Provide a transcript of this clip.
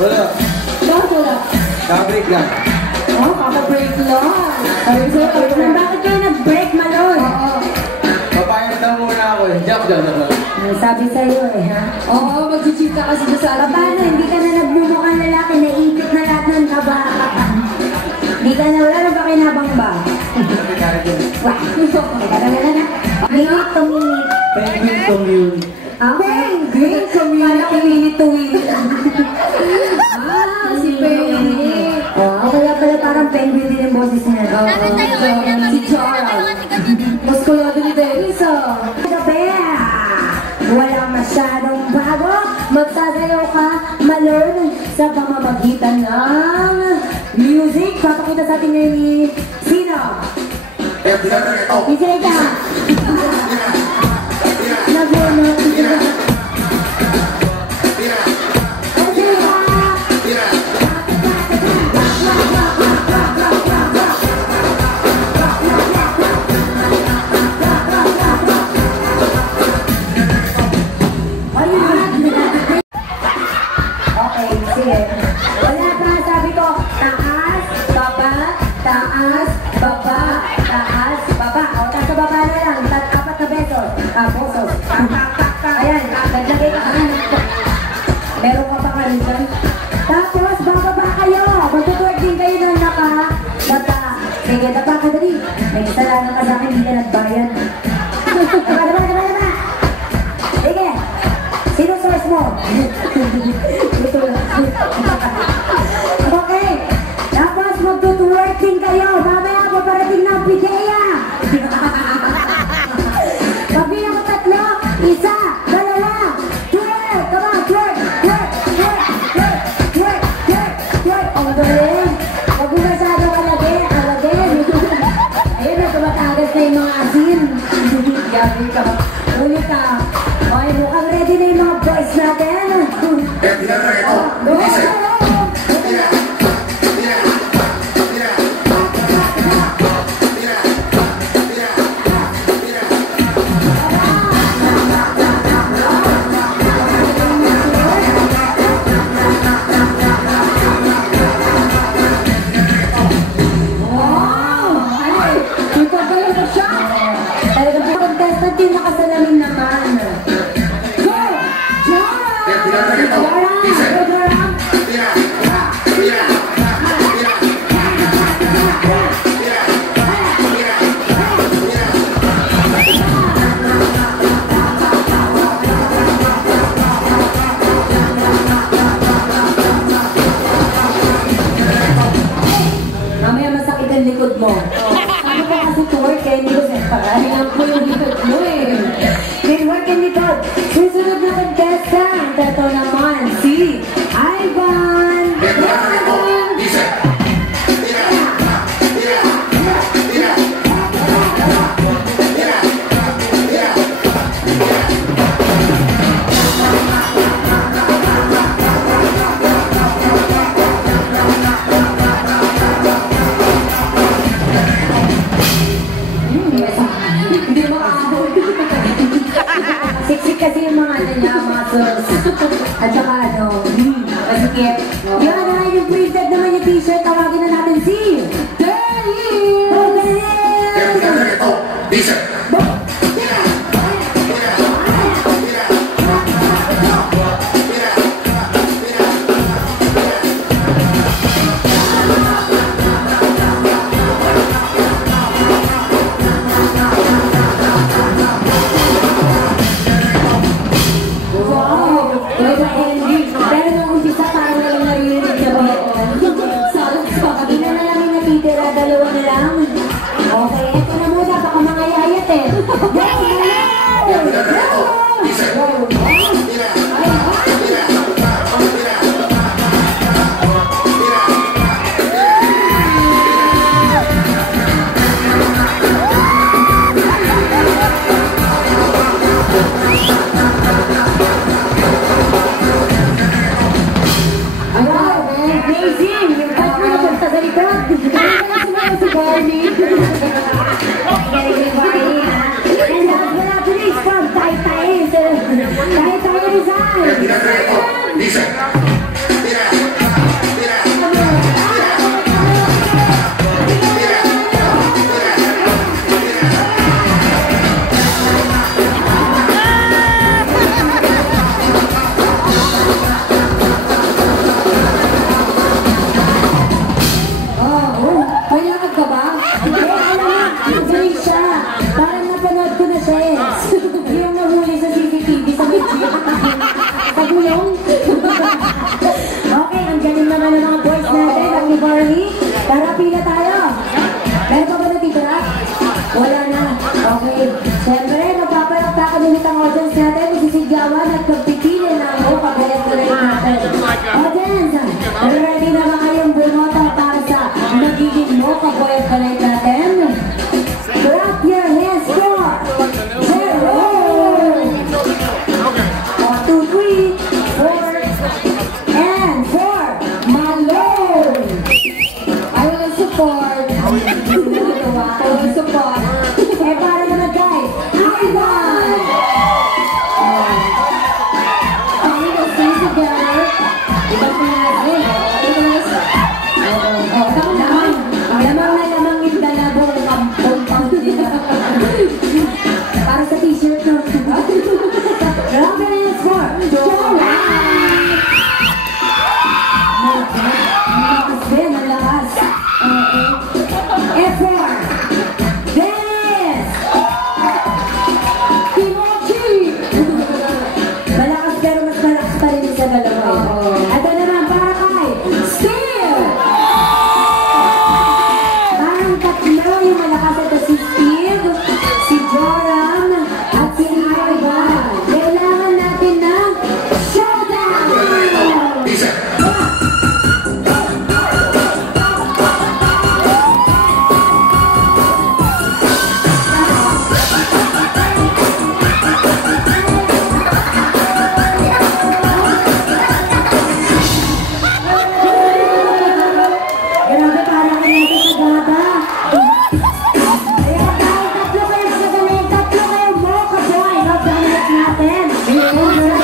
Wala. Bakit wala? Kabreak lang. Oh, kaka-break lang. Bakit kayo nag-break, Malon? Oo. Papayag na muna ako eh. Jump down na pala. Sabi sa'yo eh, ha? Oo, mag-cheat ka kasi sa alam. Paano, hindi ka na nagmumukhang lalaki, naipit na lahat ng kaba. Hindi ka na, wala na ba kinabang ba? Wah, minute to minute. Penguin commune. Penguin commune. Kala ko minute to minute. Si Penguin. Kaya pala parang penguin din yung boses niya. Si Chara. Muskulado ni Dennis, Gabi! Walang masyadong bago. Magsasayaw ka, Malon, sa pamamagitan ng music. Papakita sa atin ngayon ni sino? Isirita! Nagano, Isirita! Ayan, naglagay ka meron ka pa kanina. Tapos, bababa kayo. Magtutuwag din kayo ng naka-bata. Sige, tapa ka dali. May kasalanan ka sa akin, hindi ka nagbayan. Tapa. Sige. Sino source mo? Okay. Tapos, magtutuwag din kayo. Mamaya po parating ng pideya. Sabihin ko tatlo. Isa. Dalawa. Twerk. Come on, twerk. Ang galing. Pag bumasado ka lagi. Ayun na, tumatagas na yung mga asin. Gabi ka. Ulit ka. Okay, mukhang ready na yung mga boys natin. Mamaya masakit ang likod mo. Ano ba kasi twerk eh? Hindi ko siya pakahingan po yung likod mo eh. Twerk and likod. Susunod na contestant. Ito naman si Ivan. Siksik kasi yung mga muscles. At saka masikip. Yan na yung printed naman yung t-shirt. Tawagin na natin si Daniel! T-shirt! Pero nung umpisa parang walang narinig na ba? Salat sa And for Malone. I will support. I will support. Eh, para naman guys. Ivan. Kami na stay together. Iba pa natin. Lamang na lamang yung dalabong kampong nila. Para sa t-shirt no. Robin is for Joanne. Malakas din, malakas. F4. Dennis. Timochi. Malakas pero mas malakas pa rin sa dalawa. Ito naman para kay Steve. Parang tatlo yung malakas. Ito si Steve, si Joram, at si Ivan. Kailangan natin ng showdown! Grabe, parang natin sa gata. Ayan, dahil tatlo kayo sa galing, tatlo kayo mo, kaboy. Love the night natin.